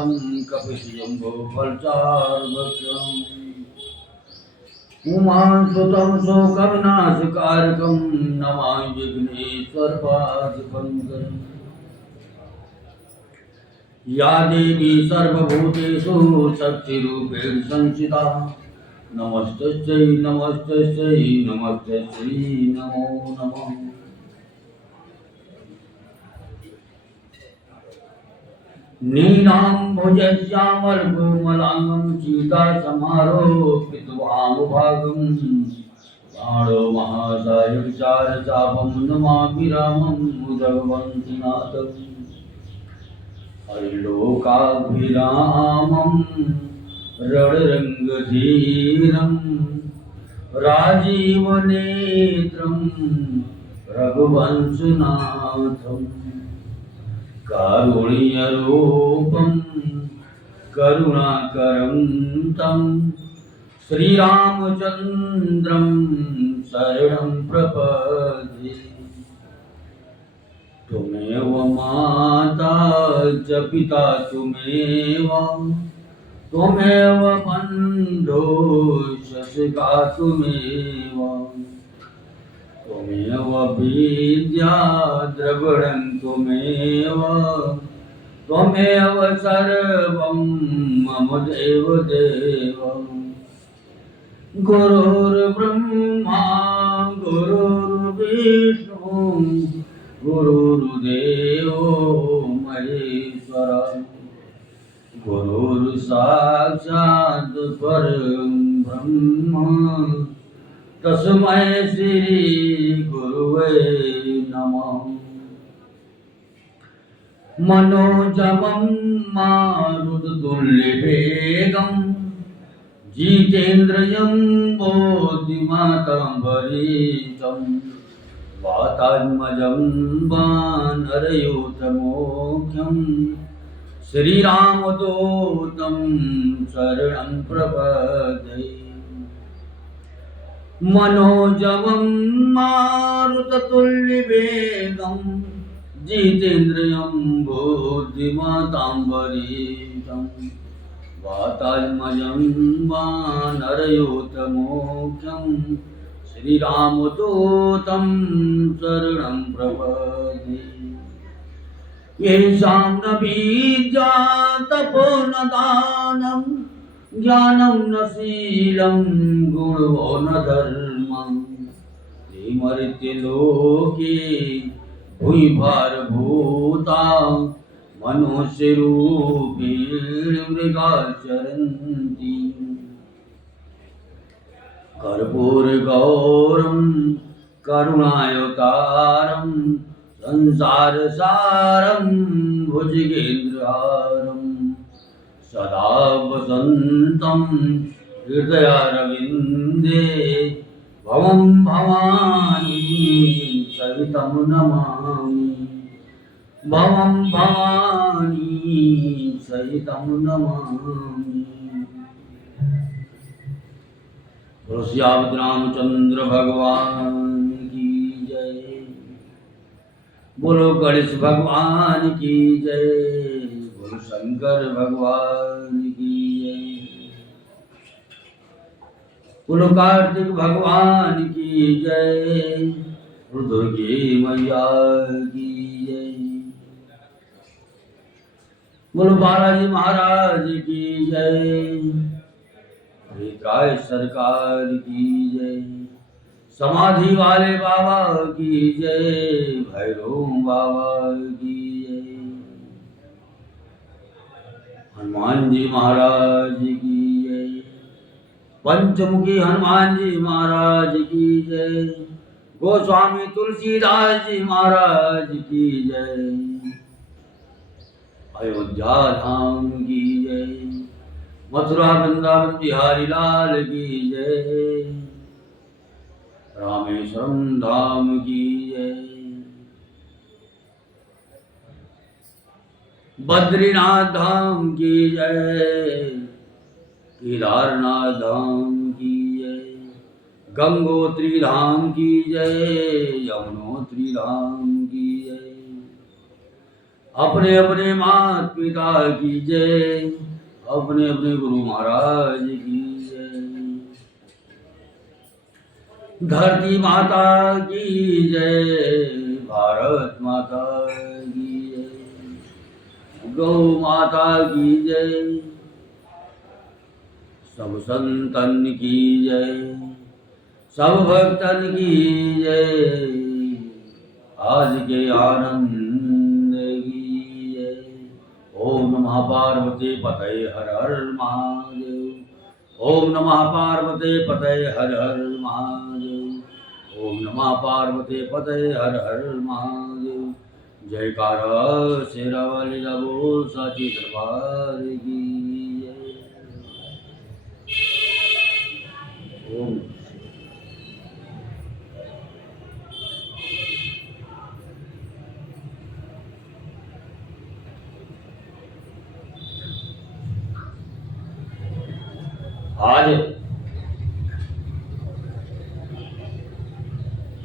कपिशयं कपिशयम्भो फलचारुभक्षणम् उमासुतं शोकविनाशकारकं नमामि विघ्नेश्वरपादपङ्कजम् या देवी सर्वभूतेषु शक्तिरूपेण संस्थिता नमस्तस्यै नमस्तस्यै नमस्तस्यै नमो नमः। नीलाम्भुजश्यामलकोमलाङ्गं सीतासमारोपितवामभागं बाणो महासायविचारचापं नमामि रामं भगवन्तिनाथम् हरिलोकाभिरामं रणरङ्गधीरं राजीवनेत्रं रघुवंशनाथम् कारुण्यरूपं करुणाकरं तं श्रीरामचन्द्रं शरणं प्रपद्ये। त्वमेव माता च पिता त्वमेव त्वमेव बन्धुश्च सखा त्वमेव त्वमेव विद्या द्रविणं त्वमेव त्वमेव सर्वं मम देवदेव। गुरुर्ब्रह्मा गुरुर्विष्णु गुरुर्देवो महेश्वरः गुरुर्साक्षात् परं ब्रह्म तस्मै श्री गुरुवे नमः। मनोजवं मारुततुल्यवेगं जितेन्द्रियं बुद्धिमतां वातात्मजं वानरयूथमोख्यं श्रीरामदूतं शरणं प्रपद्ये। मनोजवं मारुततुल्यवेगं जितेन्द्रियं बुद्धिमतां वरिष्ठं वातात्मजं वानरयूथमोख्यं श्रीरामदूतं शरणं प्रपद्ये। येषां न विद्या तपो न दानं ज्ञानं न शीलं गुणो न धर्मं ते मर्त्यलोके भुवि भारभूता मनुष्यरूपेण मृगा चरन्ति। कर्पूरगौरं करुणावतारं संसारसारं भुजगेन्द्रहारं सदा वसन्तं हृदयारविन्दे भवं भवानी सहितं नमामि भवं भवानी सहितं नमामि। श्रीयावत रामचंद्र भगवान की जय। बोलो गणेश भगवान की जय। बोलो शंकर भगवान की जय। बोलो कार्तिक भगवान की जय। बोलो दुर्गे मैया की जय। बोलो बालाजी महाराज की जय। राय सरकार की जय। समाधि वाले बाबा की जय। भैरव बाबा की जय। हनुमान जी महाराज की जय। पंचमुखी हनुमान जी महाराज की जय। गोस्वामी तुलसीदास जी महाराज की जय। अयोध्या धाम की जय। मथुरा वृंदावन बिहारी लाल की जय। रामेश्वरम धाम की जय। बद्रीनाथ धाम की जय। केदारनाथ धाम की जय। गंगोत्री धाम की जय। यमुनोत्री धाम की जय। अपने अपने माता पिता की जय, अपने अपने गुरु महाराज की जय। धरती माता की जय, भारत माता की जय, गौ माता की जय, सब संतन की जय, सब भक्तन की जय, आज के आनंद की जय। ओम नमः पार्वती पतये हर हर महादेव। ओम नमः पार्वती पतये हर हर महादेव। ओम नमः पार्वती पतये हर हर महादेव। जयकारा शेरा वाली दा बोल साची दरबार की जय। ओम आज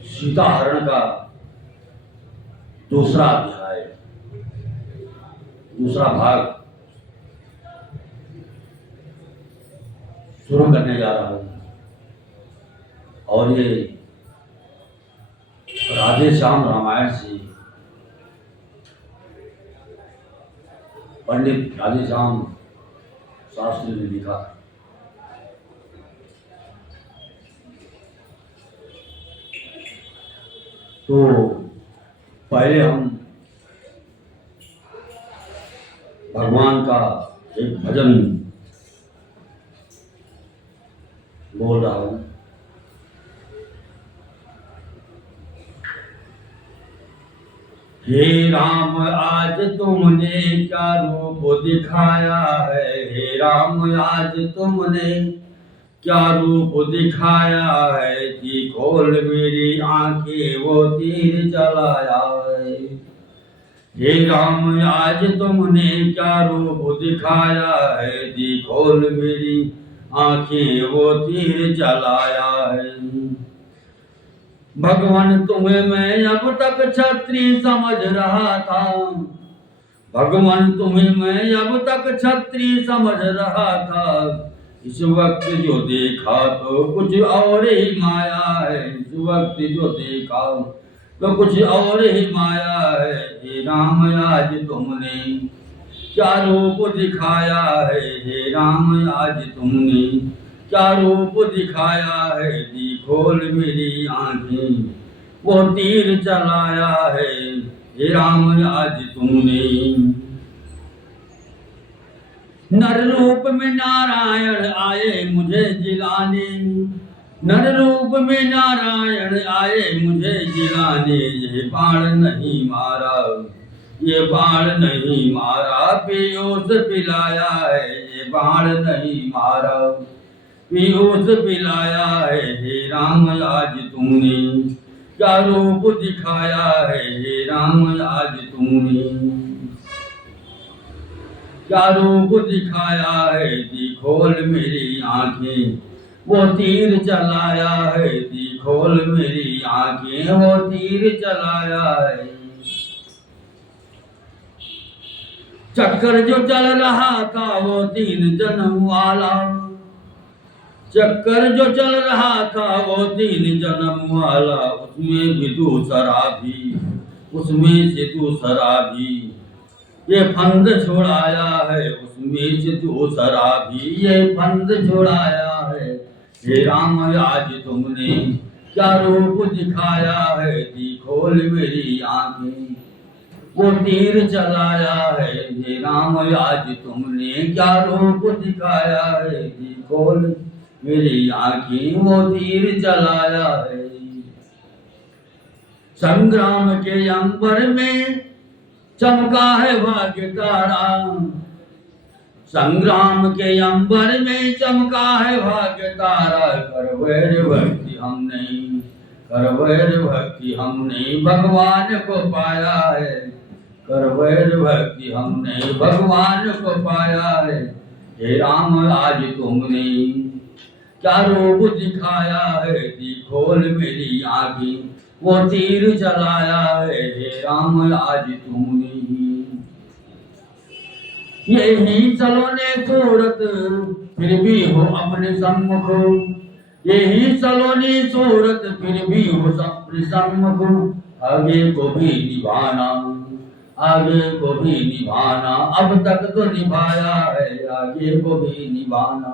सीता हरण का दूसरा अध्याय, दूसरा भाग शुरू करने जा रहा हूं। और ये राधे श्याम रामायण से पंडित राधे श्याम शास्त्री ने लिखा। तो पहले हम भगवान का एक भजन बोल रहा हूं। हे राम आज तुमने क्या रूप दिखाया है, हे राम आज तुमने क्या रूप दिखाया है, कि खोल मेरी आंखें वो तीर चलाया है। हे राम आज तुमने क्या रूप दिखाया है, कि खोल मेरी आंखें वो तीर चलाया है। भगवान तुम्हें मैं अब तक छत्री समझ रहा था, भगवान तुम्हें मैं अब तक छत्री समझ रहा था। इस वक्त जो देखा तो कुछ और ही माया है, इस वक्त जो देखा तो कुछ और ही माया है। हे राम आज तुमने क्या रूप दिखाया है, हे राम आज तुमने क्या रूप दिखाया है, दी खोल मेरी आंखें वो तीर चलाया है। हे राम आज तुमने नर रूप में नारायण आए मुझे जिलाने, नर रूप में नारायण आए मुझे जिलाने। ये बाण नहीं मारा, ये बाण नहीं मारा, पीयूष पिलाया है, ये बाण नहीं मारा, पीयूष पिलाया है। हे राम आज तुमने क्या रूप दिखाया है, हे राम आज तुमने क्या रूप दिखाया है, दी खोल मेरी आंखें वो तीर चलाया है, दी खोल मेरी आंखें वो तीर चलाया है। चक्कर जो चल रहा था वो 3 जन्म वाला, चक्कर जो चल रहा था वो 3 जन्म वाला, उसमें भी दूसरा भी, उसमें से दूसरा भी ये फंद छुड़ाया है, उसमें से दूसरा भी ये फंद छुड़ाया है। हे राम आज तुमने क्या रूप दिखाया है, दी खोल मेरी आंखें वो तीर चलाया है। हे राम आज तुमने क्या रूप दिखाया है, दी खोल मेरी आंखें वो तीर चलाया है। संग्राम के अंबर में चमका है भाग्य तारा, संग्राम के अंबर में चमका है भाग्य तारा। कर वैर भक्ति हम नहीं, कर वैर भक्ति हम नहीं, भगवान को पाया है। कर वैर भक्ति हम नहीं, भगवान को पाया है। हे राम आज तुमने क्या रूप दिखाया है, दी खोल मेरी आंखें वो तीर चलाया है। हे राम आज तुमने यही सलोने सूरत फिर भी हो अपने सम्मुख, यही सलोनी सूरत फिर भी हो अपने सम्मुख। आगे को भी निभाना, आगे को भी निभाना, अब तक तो निभाया है, आगे को भी निभाना,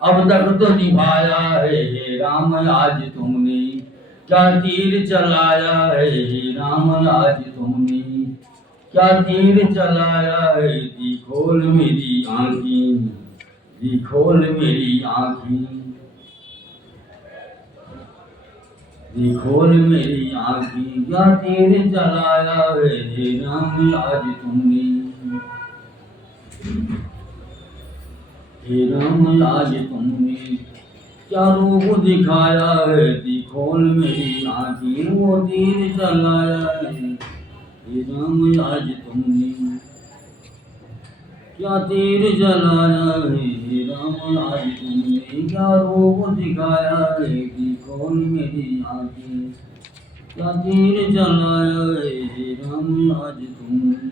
अब तक तो निभाया है। हे राम आज तुमने क्या तीर चलाया है, हे राम आज तुमने क्या तीर चलाया है। दी खोल मेरी आँखें, दी खोल मेरी आँखें, दी खोल मेरी आँखें, क्या तीर चलाया है, हे राम आज तुमने, हे राम आज तुमने क्या रूप दिखाया है। दी खोल मेरी आँखें, वो तीर चलाया है, हे राम आज तुमने क्या तीर जलाया है, हे राम आज तुमने क्या रूप दिखाया है। दी खोल मेरी आँखें, क्या तीर जलाया है, हे राम आज तुमने।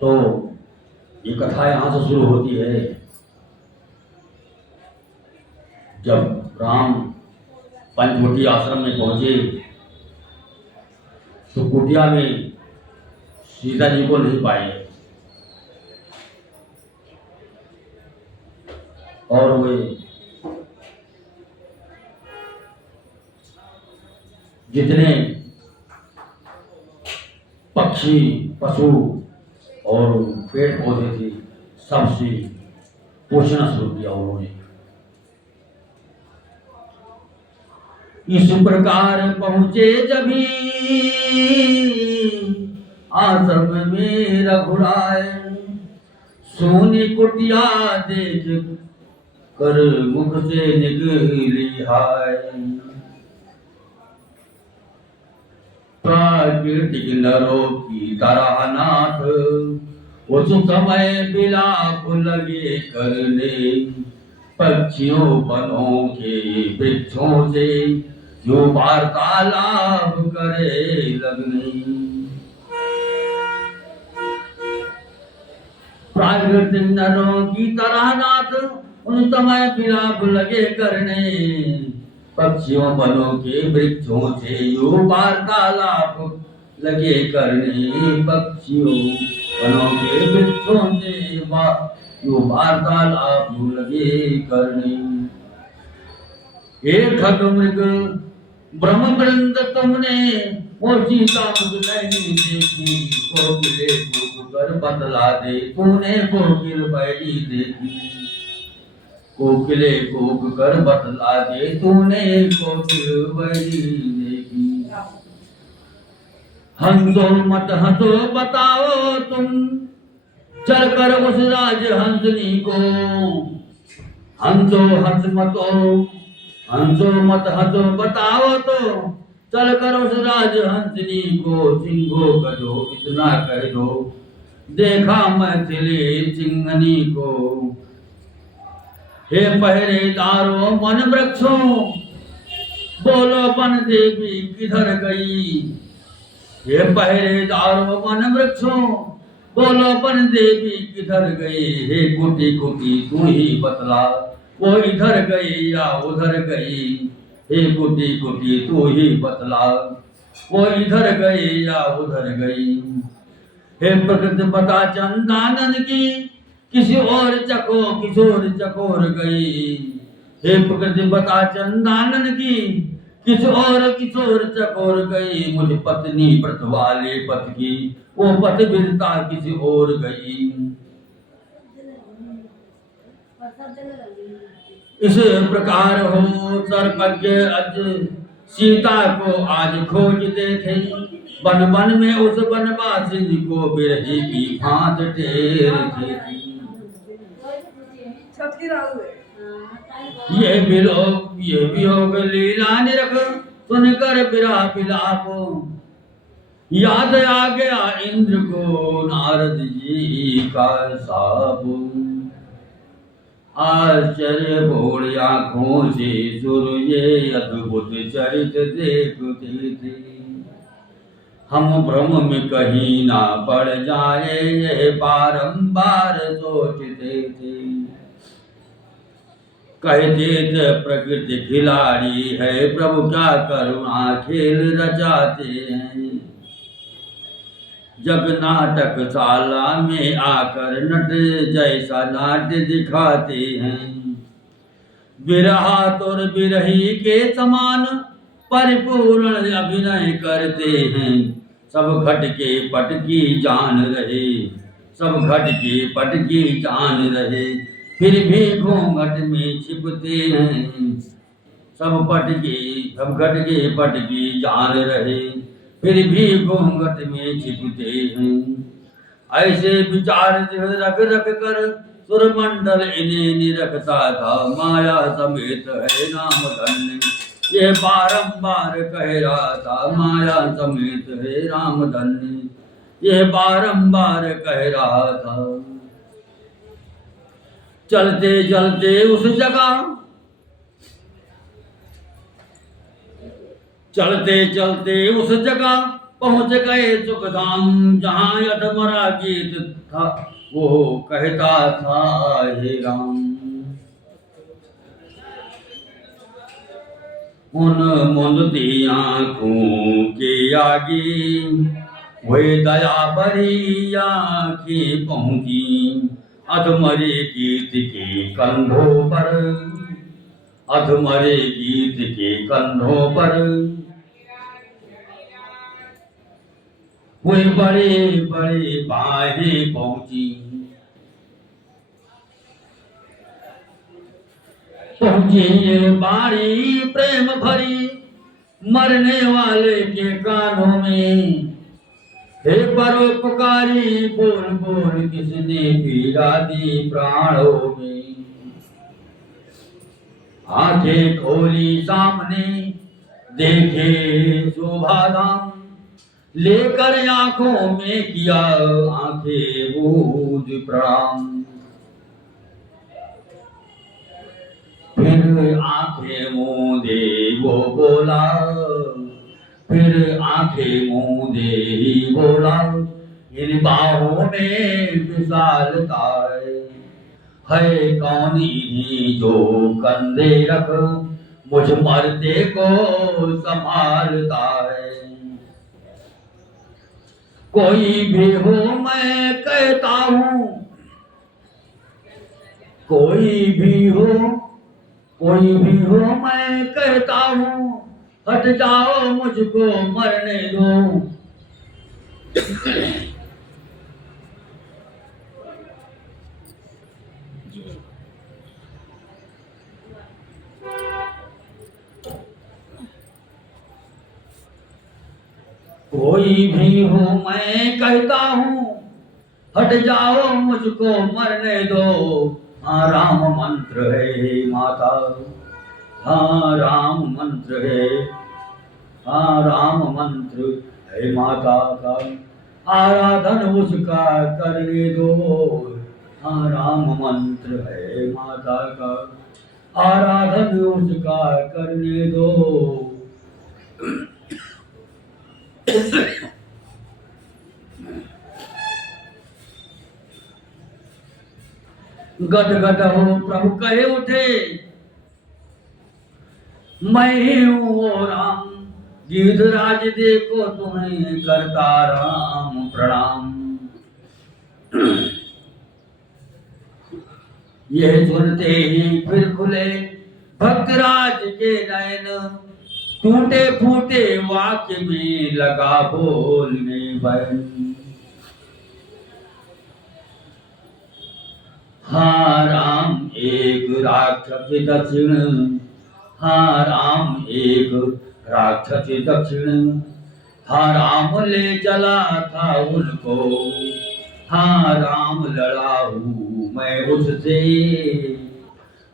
तो ये कथा यहाँ से शुरू होती है। जब राम पंचवटी आश्रम में पहुंचे तो कुटिया में सीता जी को नहीं पाए और वे जितने पक्षी पशु और पेड़ पौधे थे सबसे पोषण शुरू किया उन्होंने। इस प्रकार पहुंचे जभी आश्रम में रघुराय, सोनी कुटिया देख कर मुख से निकली हाय। प्राकृतिक नरों की तरह नाथ उस समय बिलाप लगे करने, पक्षियों बनों के वृक्षों से जो वार्तालाप करे लगने। प्राकृतिक नरों की तरह नाथ उस समय बिलाप लगे करने, पक्षियों बनों के वृक्षों से यो वार्तालाप लगे करने, पक्षियों बनों के वृक्षों से यो वार्तालाप लगे करने। एक खग मृग ब्रह्म वृंद तुमने वो सीता मुझ नहीं देखी, कोकिले कूक कर बतला दे तूने कोकिल बैठी देखी, कोकिले कूक कर बतला दे तूने कोकिल बैठी देखी। हंसो मत हंसो बताओ तुम चल कर उस राज हंसनी को, हंसो हंस मतो हंसो मत हंसो बताओ तो चल कर उस राज हंसनी को, सिंहो कहो इतना कह दो देखा मैथिली चिंगनी को। हे पहरेदारों वन वृक्षों बोलो वन देवी किधर गई, हे पहरेदारों वन वृक्षों बोलो वन देवी किधर गई। हे कुटी कुटी तू ही बतला वो इधर गई या उधर गई, हे कुटी कुटी तू ही बतला, वो इधर गई या उधर गई। हे प्रकृति बता चंदानन की, किसी और चको किशोर चकोर गई। हे प्रकृति बता चंदानन की, किस और किशोर चकोर गई। मुझ पत्नी व्रत वाले पथ की, वो पथ बिरता किसी और गई। इस प्रकार हो सर्पज्ञ अज सीता को आज खोजते थे। वन वन में उस वनवासिनी को बिरही की भांत टेरते थे। ये वियोग लीला निरख सुनकर बिरहा विलाप, याद आ गया इंद्र को नारद जी का साप। आश्चर्य भोर आंखों से सुर ये अद्भुत चरित देखते थे। हम भ्रम में कहीं ना पड़ जाए, ये बारंबार सोचते थे। कहते थे प्रकृति खिलाड़ी है, प्रभु क्या करुणा खेल रचाते हैं। जब नाटक शाला में आकर नट जैसा नाट्य दिखाते हैं। बिरहा तुर बिरही के समान परिपूर्ण अभिनय करते हैं। सब घटके पटकी जान रहे, सब घटके पटकी जान रहे, फिर भी घूंघट में छिपते हैं। सब घटके पटकी जान रहे, फिर भी घूंघट में छिपते हैं। ऐसे विचार रख रख कर सुरमंडल इन्हें निरखता था। माया समेत है नाम धन्य, ये बारंबार कह रहा था। माया समेत है राम धन्य, ये बारंबार कह रहा था। चलते चलते उस जगह, चलते चलते उस जगह पहुंच गए सुखधाम। जहां अधमरा गीत था वो कहता था हे राम। उन मुंदती आंखों के आगे वे दया भरी आंखें पहुंची। अधमरे गीत के कंधों पर, अधमरे गीत के कंधों पर वे बड़े बड़े बाहें पहुंची। पहुंची ये बारी प्रेम भरी मरने वाले के कानों में। हे परोपकारी बोल बोल किसने पीड़ा दी प्राणों में। आंखें खोली सामने देखे शोभा धाम, लेकर आंखों में किया आंखें बूझ प्रणाम। फिर आंखें मूंदे वो बोला, फिर आंखें मूंदे ही बोला। इन बाहों में विशालता है कौन इन्हीं जो कंधे रख मुझ मरते को संभालता है। कोई भी हो मैं कहता हूँ, कोई भी हो मैं कहता हूँ। हट जाओ मुझको मरने दो। कोई भी हो मैं कहता हूँ, हट जाओ मुझको मरने दो। हाँ राम मंत्र है माता, हाँ राम मंत्र है, हाँ राम मंत्र है माता का। आराधन उसका करने दो। हाँ राम मंत्र है माता का, आराधन उसका करने दो। गद गद हो प्रभु कहे उठे, मैं ही हूँ वो राम, गिरिधराज देखो तुम्हें करता राम प्रणाम। यह सुनते ही फिर खुले भक्तराज के नयन, टूटे फूटे वाक्य में लगा बोलने बन। हाँ राम एक राक्षस दक्षिण, हाँ राम एक राक्षस दक्षिण, हाँ राम ले चला था उनको, हाँ राम लड़ा हूँ मैं उससे,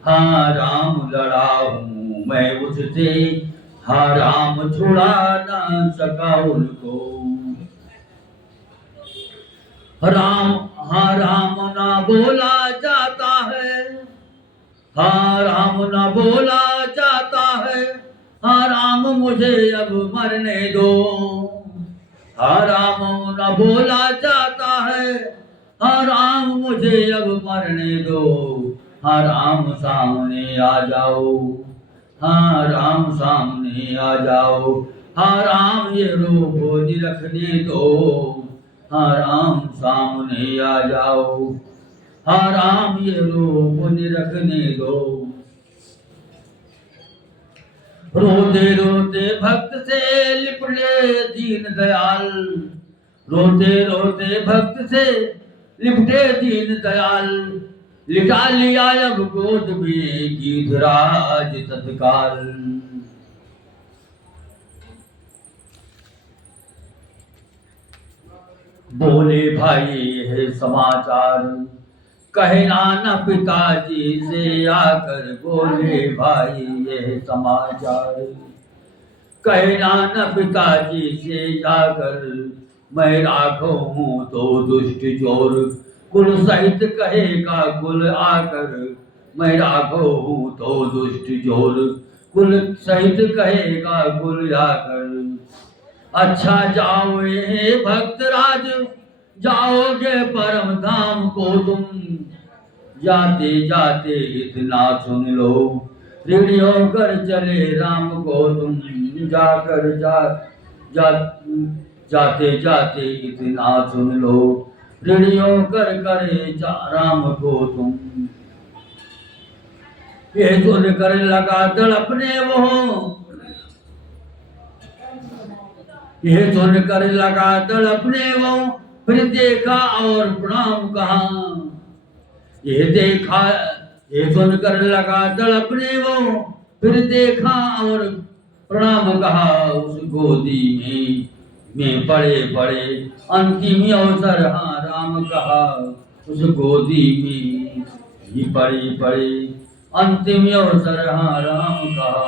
हाँ राम लड़ा हूँ मैं उससे, हाँ राम छुड़ा ना सका उनको। राम हाँ राम ना बोला जाता है, हाँ राम ना बोला जाता है, हाँ राम मुझे अब मरने दो, हाँ राम ना बोला जाता है, हाँ राम मुझे अब मरने दो, हाँ राम सामने आ जाओ, हाँ राम सामने आ जाओ, हाँ राम ये रूप निरखने दो, हाँ राम सामने आ जाओ, हाँ राम ये रूप निरखने दो। रोते रोते भक्त से लिपटे दीन दयाल, रोते रोते भक्त से लिपटे दीन दयाल, लिटा लिया अब गोद में गिरिधराज तत्काल। बोले भाई है समाचार, कहना न पिताजी से आकर, बोले भाई ये समाचार, कहना न पिताजी से जाकर, मैं राघव हूँ तो दुष्ट चोर, कुल सहित कहेगा कुल आकर, मैं राघव हूँ तो दुष्ट चोर, कुल सहित कहेगा कुल आकर। अच्छा जाओ ये भक्तराज, जाओगे परम धाम को तुम, जाते जाते इतना सुन लो, ऋण होकर चले राम को तुम, जाकर जा जाते जाते इतना सुन लो, ऋण होकर करे राम को तुम। ये सुन कर लगा तड़पने वो, ये सुनकर लगा तड़पने वो, फिर देखा और प्रणाम कहा, ये देखा ये सुनकर लगा तड़पने वो, फिर देखा और प्रणाम कहा, उस गोदी में पड़े पड़े अंतिम अवसर, हाँ राम कहा, उस गोदी में ही पड़े पड़े अंतिम अवसर, हाँ राम कहा।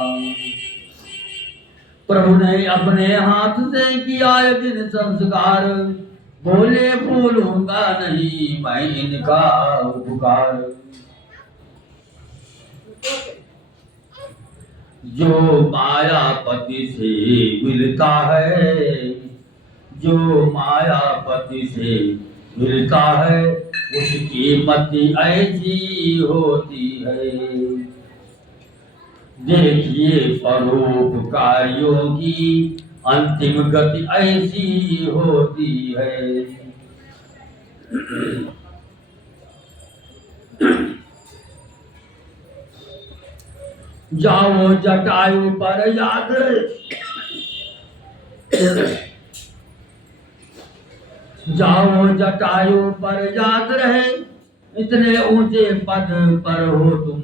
प्रभु ने अपने हाथ से किया दिन संस्कार, बोले भूलूंगा नहीं मैं इनका उपकार। जो मायापति से मिलता है, जो मायापति से मिलता है, उसकी मति ऐसी होती है। देखिए परोपकारियों की अंतिम गति ऐसी होती है। जाओ जटायु पर याद जाओ जटायु पर याद रहे, इतने ऊंचे पद पर हो तुम,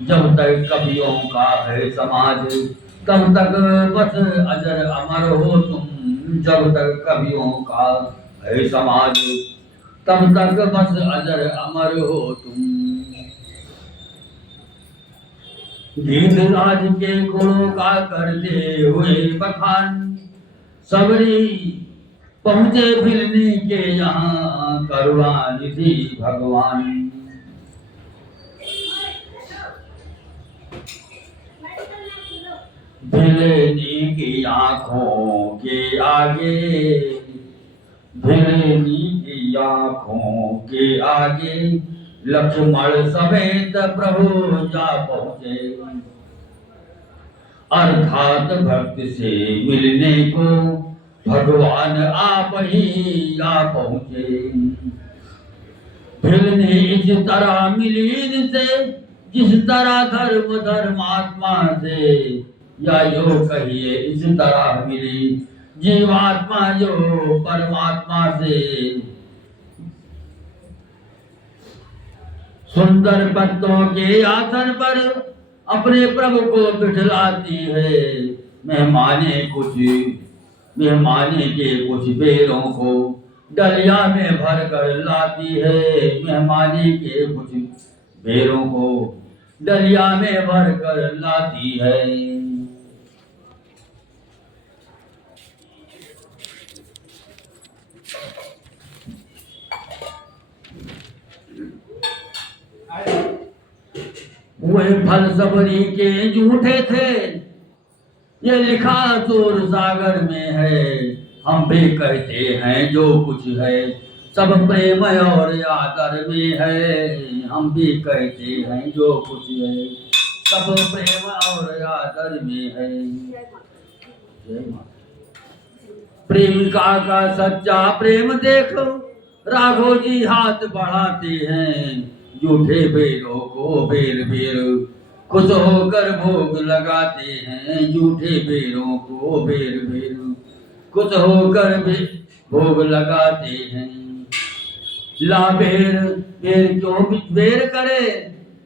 जब तक कवियों का है समाज, तब तक बस अजर अमर हो तुम, जब तक कवियों का है समाज, तब तक बस अजर अमर हो तुम। गिरिधराज के गुणों का करते हुए बखान, सबरी पहुंचे भिलनी के यहाँ करुणानिधि भगवान। भिलनी की आंखों के आगे, भिलनी की आंखों के आगे, लक्ष्मण समेत प्रभु जा पहुंचे। अर्थात भक्त से मिलने को भगवान आप ही आ पहुंचे। मिलने इस तरह मिली इनसे जिस तरह धर्म धर्मात्मा से, या यो कहिए इस तरह मिली जीवात्मा जो परमात्मा से। सुंदर पत्तों के आसन पर अपने प्रभु को बिठलाती है, मेहमाने के कुछ बेरों को डलिया में भर कर लाती है, मेहमाने के कुछ बेरों को डलिया में भर कर लाती है। वह फल सबरी के झूठे थे, ये लिखा सूर सागर में है। हम भी कहते हैं जो कुछ है सब प्रेम और आदर में है। हम भी कहते हैं जो कुछ है सब प्रेम और आदर में है। प्रेमिका का सच्चा प्रेम देखो राघव जी हाथ बढ़ाते हैं, झूठे बेरों को बेर बेर खुश होकर भोग लगाते हैं, झूठे बेरों को बेर बेर खुश होकर भोग लगाते हैं। ला बेर बेर क्यों बेर करे,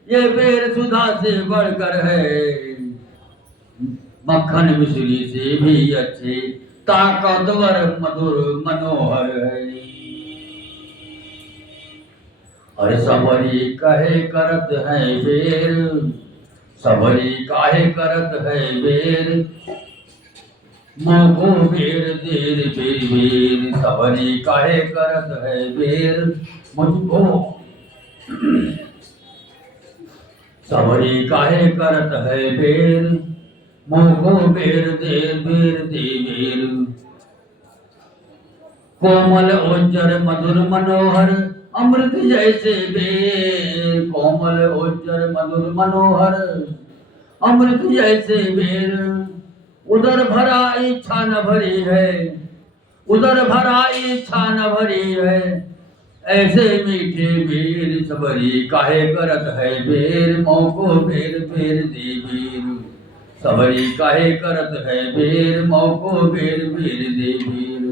ये बेर सुधा से बढ़कर है, मक्खन मिश्री से भी अच्छे ताकतवर मधुर मनोहर है। और सबरी कहे करत है बेर, सबरी काहे करत है बेर, मोको बेर देर बेर बेर, सबरी काहे करत है बेर मुझको, सबरी काहे करत है बेर मोको बेर देर बेर दे बेर। कोमल उज्जर मधुर मनोहर अमृत जैसे बेर, कोमल उज्जर मधुर मनोहर अमृत जैसे बेर। उधर भरा इच्छा न भरी है, उधर भरा इच्छा न भरी है, ऐसे मीठे बेर सबरी काहे करत है बेर मौको बेर बेर दे बेर, सबरी काहे करत है बेर मौको बेर बेर दे बेर।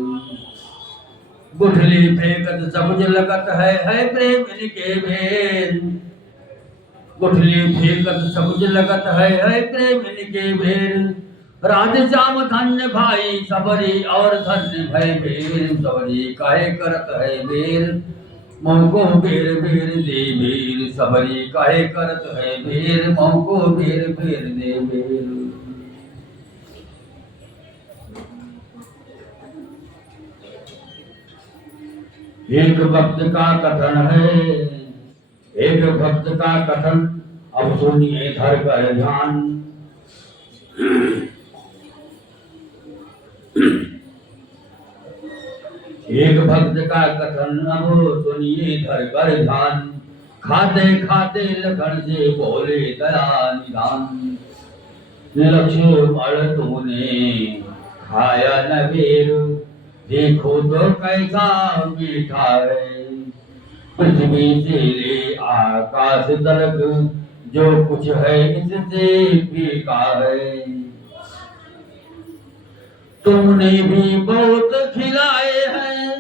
गुठली फेंकत सबज लगत है प्रेम के बेर, गुठली फेंकत सबज लगत है प्रेम के बेर। राधे श्याम धन्य भाई सबरी और धन्य भय बेर, सबरी काहे करत है बेर मौको बेर बेर दे बेर, सबरी काहे करत है बेर मौको बेर बेर दे बेर। एक भक्त का कथन है, एक भक्त का कथन, अब सुनिए धर कर ध्यान। एक भक्त का कथन अब सुनिए धर कर ध्यान, खाते खाते लखन से बोले दया निधान। लक्ष्मण तूने खाया न बेर, देखो तो कैसा मीठा है, पृथ्वी से ले आकाश तक जो कुछ है इससे फीका है। तुमने भी बहुत खिलाए हैं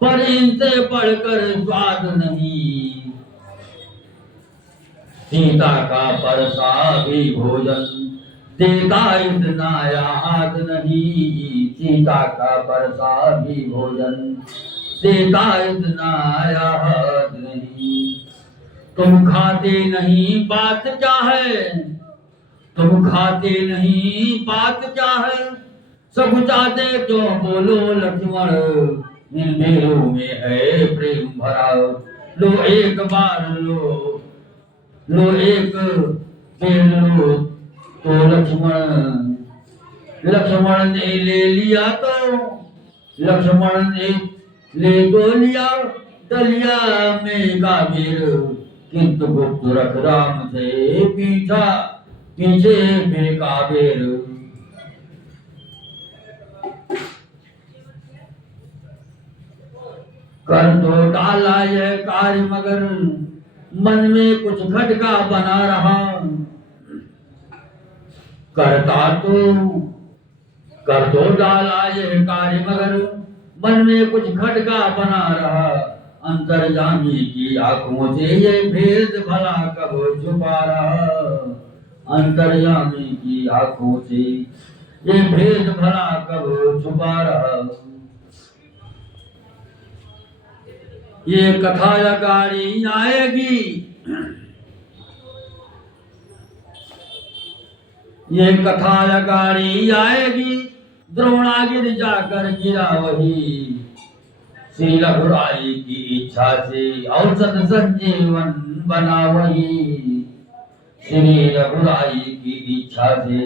पर इनसे बढ़कर स्वाद नहीं, सीता का परसा भी भोजन देता इतना याद नहीं, सीता का परसा भी भोजन देता इतना याद नहीं। तुम खाते नहीं बात क्या है, तुम खाते नहीं बात क्या है, सब चाहते क्यों बोलो लक्ष्मण, इन बेरों में है प्रेम भरा। लो एक बार लो, लो एक बेर लो तो लक्ष्मण ने ले लिया, तो लक्ष्मण ने ले तो लिया दलिया में का बेर, किंतु गुप्त रख राम से पीछा पीछे फेंका बेर। कर तो डाला यह कार्य मगर मन में कुछ खटका बना रहा। कर तो डाला यह कार्य मगर मन में कुछ खटका बना रहा। अंतर्यामी की आंखों से ये भेद भला कब छुपा रहा। अंतर्यामी की आंखों से ये भेद भला कब छुपा रहा। ये कथा गाड़ी आएगी, ये कथा गाड़ी आएगी। द्रोणागिरि जाकर गिरा वही। श्री रघुराई की इच्छा से औसत संजीवन बना वही। श्री रघुराई की इच्छा से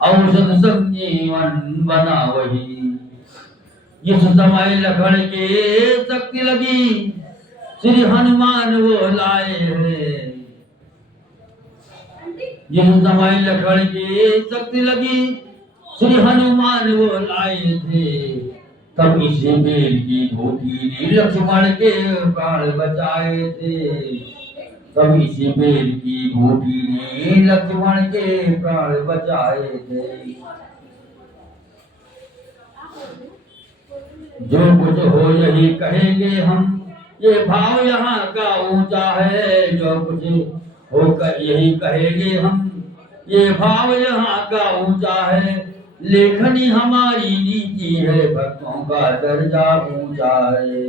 औसत संजीवन बना वही। इस समय लखन के शक्ति लगी, श्री हनुमान वो लाए हैं। जिस समय लखन की शक्ति लगी, श्री हनुमान वो लाए थे। तब इसी बेल की बूटी ने लक्ष्मण के प्राण बचाए थे। तब इसी बेल की बूटी ने लक्ष्मण के प्राण बचाए थे। जो कुछ हो यही कहेंगे हम, ये भाव यहाँ का ऊंचा है। जो कुछ होकर यही कहेंगे हम, ये भाव यहाँ का ऊंचा है। लेखनी हमारी नीति है, भक्तों का दर्जा ऊंचा है।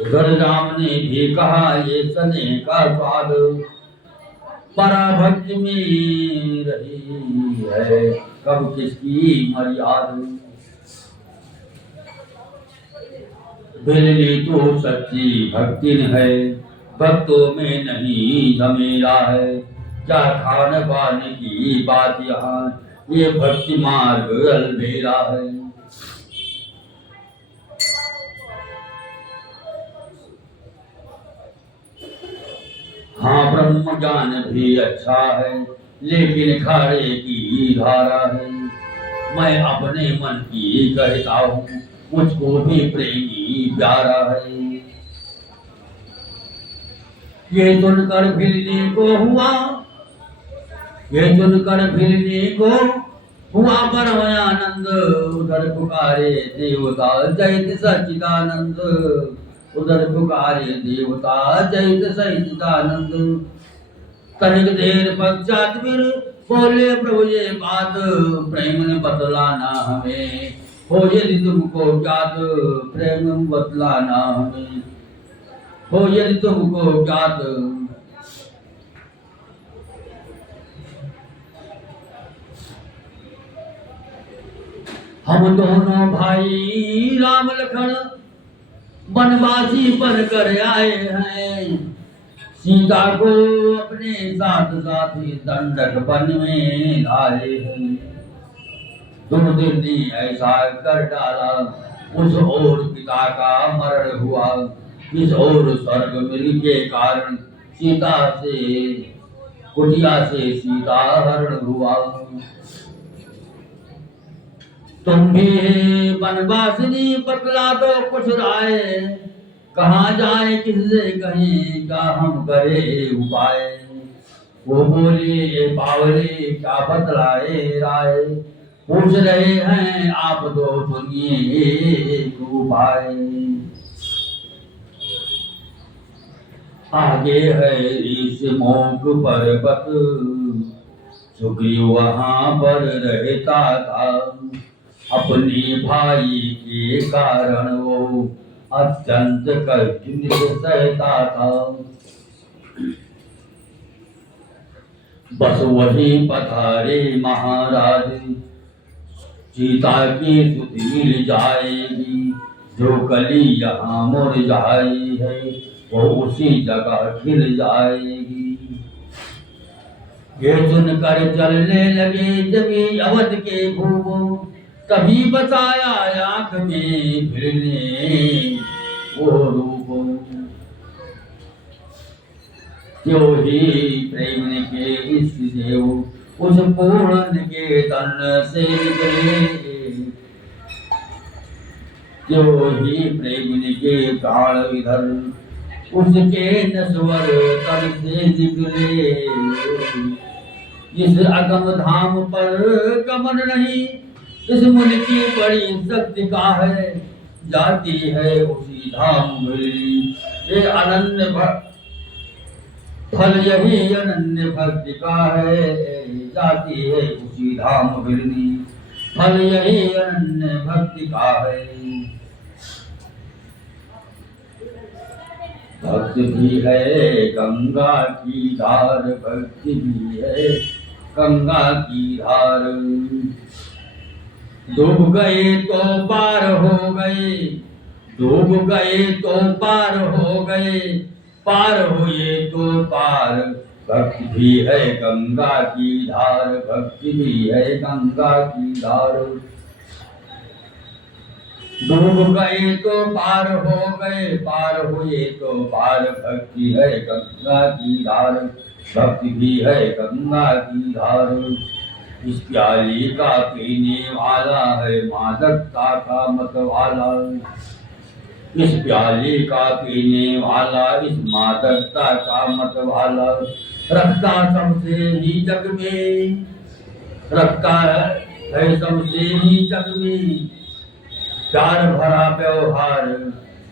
उधर राम ने भी कहा ये सने का स्वाद पराभक्ति में रही है, कब किसकी मर्यादा। बिल्ली तो सच्ची भक्ति है, भक्तों में नहीं झमेला है। क्या खान पान की बात यहाँ, ये भक्ति मार्ग अलबेला है। हाँ ब्रह्म ज्ञान भी अच्छा है, लेकिन खारे की धारा है। मैं अपने मन की कहता हूँ, मुझको भी प्रेमी प्यारा है। ये सुनकर भिलने को हुआ, ये सुनकर भिलने को हुआ परम आनंद। उधर पुकारे देवता चैत सच्चिदानंद। उधर पुकारे देवता चैत सच्चिदानंद। तनिक देर पश्चात फिर बोले प्रभु ये बात, प्रेम ने बतलाना हमें। हो यदि तुमको ज्ञात, प्रेम बतलाना हमें। हो यदि तुमको ज्ञात। हम दोनों भाई राम लखन वनवासी बन कर आए हैं। सीता को अपने साथ साथ दंडक वन में लाए हैं। दुर्दिन ने ऐसा कर डाला, उस ओर पिता का मरण हुआ। इस ओर स्वर्ग मिल के कारण सीता से कुटिया से सीता हरण हुआ। तुम भी वनवासिनी बतला दो कुछ राय, कहाँ जाए किससे कहें क्या हम करे उपाय। वो बोले बावले क्या बतलाए राय, पूछ रहे हैं आप दो सुनिए एक उपाय। आगे है ऋष मोक पर्वत, सुग्रीव वहाँ पर रहता था। अपने भाई के कारण वो अत्यंत कष्ट सहता था। बस वही पधारे महाराज, सीता की सुधि मिल जाएगी। जो कली यहाँ मुरझाई है, वो उसी जगह खिल जाएगी। ये सुनकर चलने लगे जब अवध के भूप, तभी बताया आँख में फिरने वो रूप। जो ही प्रेम के इष्ट देव उस पूर्ण के तन से निकले, जो ही प्रेम के प्राण विधर उसके नश्वर तन से निकले। इस अगम धाम पर गमन नहीं, इस मुनि की बड़ी शक्ति का है, जाती है उसी धाम में ये अनन्य फल, यही अनन्य भक्ति का है, जाती है उसी धाम बिरनी, फल यही अनन्य भक्ति का है। भक्ति भी है गंगा की धार, भक्ति भी है गंगा की धार, डूब गए तो पार हो गए, डूब गए तो पार हो गए, पार हुए तो पार। भक्ति भी है गंगा की धार, भक्ति भी है गंगा की धार, डूब गए तो पार हो गए, पार हुए तो पार। भक्ति है गंगा की धार, भक्ति भी है गंगा की धार। इस प्याली का पीने वाला है मादकता का मतवाला, इस प्याली का पीने वाला इस मादकता का मतवाला, रखता सबसे ही जग में, रखता है सबसे ही जग में प्यार भरा व्यवहार।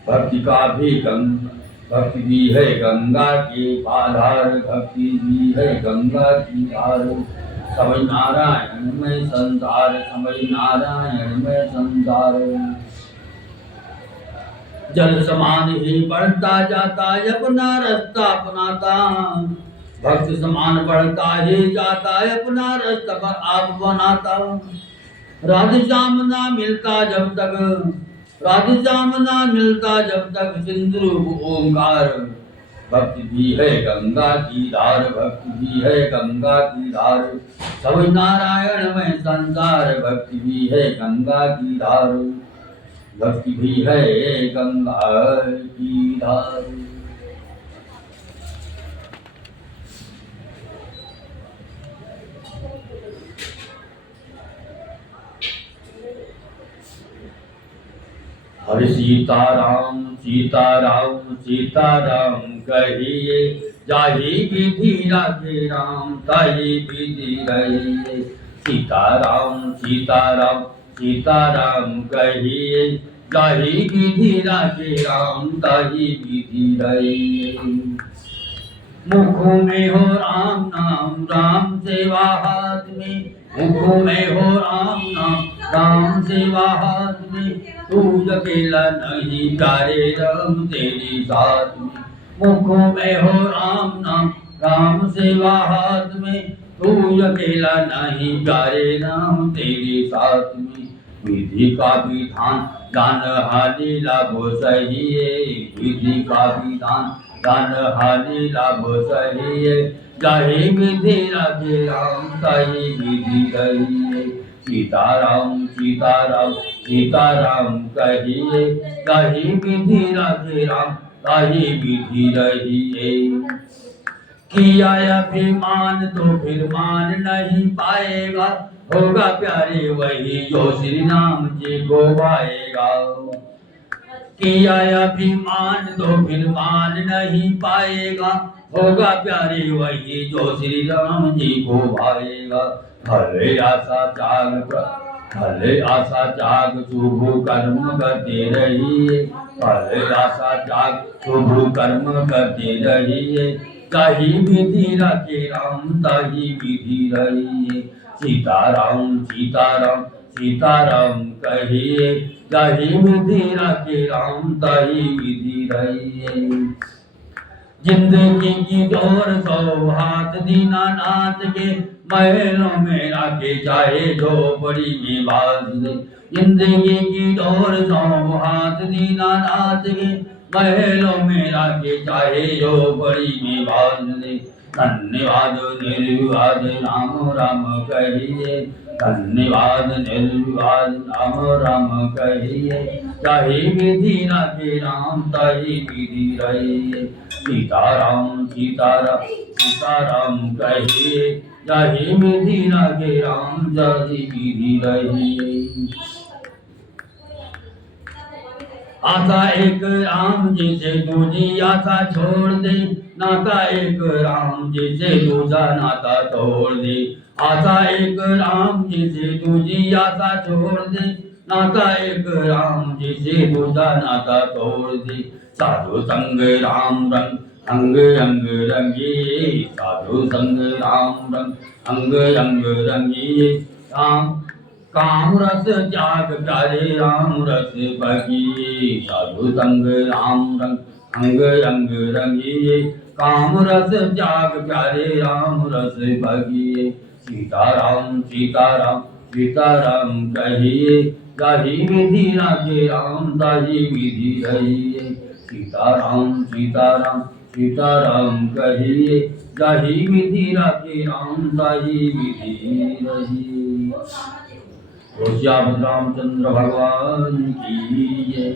भक्ति का भी भक्ति भी है गंगा के आधार, भक्ति भी है गंगा की धार। समझ नारायण में संसार, समझ नारायण में संसार। जल समान ही बढ़ता जाता अपना रास्ता अपनाता, भक्त समान बढ़ता ही जाता अपना रास्ता आप बनाता। राधे श्याम ना मिलता जब तक, राधे श्याम ना मिलता जब तक सिंधु ओंकार। भक्ति भी है गंगा की धार, भक्ति भी है गंगा की धार। सब नारायण में संसार, भक्ति भी है गंगा की धार, भक्ति भी है गंगा की धार। हरि सीताराम सीताराम सीताराम कहिए, जाहि विधि राधे राम ताहि विधि रहिए। सीताराम सीताराम सीताराम कहिए, जाहि विधि राधे राम ताहि विधि रहिए। मुखों में हो राम नाम, राम सेवा हाथ में, मुखों में हो राम नाम, राम सेवा हाथ में। तू अकेला नहीं प्यारे राम तेरे साथ में, मुखों में हो राम नाम, राम सेवा हाथ में। तू अकेला नहीं प्यारे राम तेरे साथ में। विधि का विधान जान हानि लाभ सही है, विधि का विधान जान हानि लाभ सही है। जाहि विधि राधे राम ताहि विधि रहिए। सीताराम सीताराम सीताराम कहिए, ताहि विधि राधे राम ताहि विधि रहिए। किया अभिमान तो फिर मान नहीं पाएगा, होगा प्यारे वही जो श्री राम जी को भाएगा। किया अभिमान तो फिर मान नहीं पाएगा, होगा प्यारे वही जो श्री राम जी को भाएगा। भले आशा त्याग, भले आशा त्याग शुभ कर्म करते रहिए, भले आशा त्याग शुभ कर्म करते रहिए। ताहि विधि राधे राम ताहि विधि रहिए। सीताराम सीताराम सीताराम कहिए, ताहि विधि राधे राम ताहि विधि रहिए। जिंदगी की डोर सौ हाथ दीनानाथ के, महलों में राखे चाहे झोपड़ी में बांध दे। जिंदगी की डोर सौ हाथ दीनानाथ के, महलों में राखे चाहे झोपड़ी में बांध दे। धन्यवाद निर्वाद राम राम कहिए, धन्यवाद निर्विवाद राम राम कहिए, चाहे विधि न के राम ताहि विधि रहिए। सीताराम सीताराम सीताराम कहिए, चाहे विधि न के राम ताहि विधि रहिए। आशा एक राम जी से दूजी आशा छोड़ दे, नाता एक राम जी से दूजा नाता तोड़ दे। आशा एक राम जी से दूजी आशा छोड़ दे, नाता एक राम जी से दूजा नाता तोड़ दे। साधु संग राम रंग अंग अंग रंगिए, साधु संग राम रंग अंग अंग रंगिए। काम रस त्याग प्यारे राम रस बगिए, साधु संग राम रंग अंग अंग रंगिए। काम रस त्याग प्यारे राम रस बगिए। सीताराम सीताराम सीताराम कहिए, ताहि विधि राखे राम ताहि विधि रहिए। सीताराम सीताराम सीताराम कहिए, ताहि विधि राखे राम ताहि विधि रहिए। रामचंद्र भगवान की जय।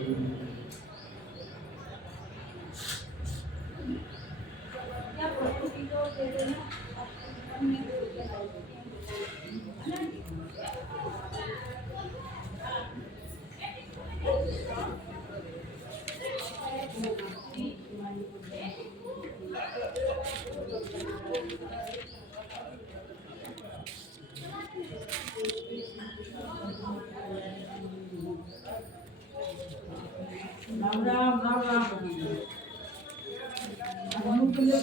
राम राम राम राम हम लोग के लिए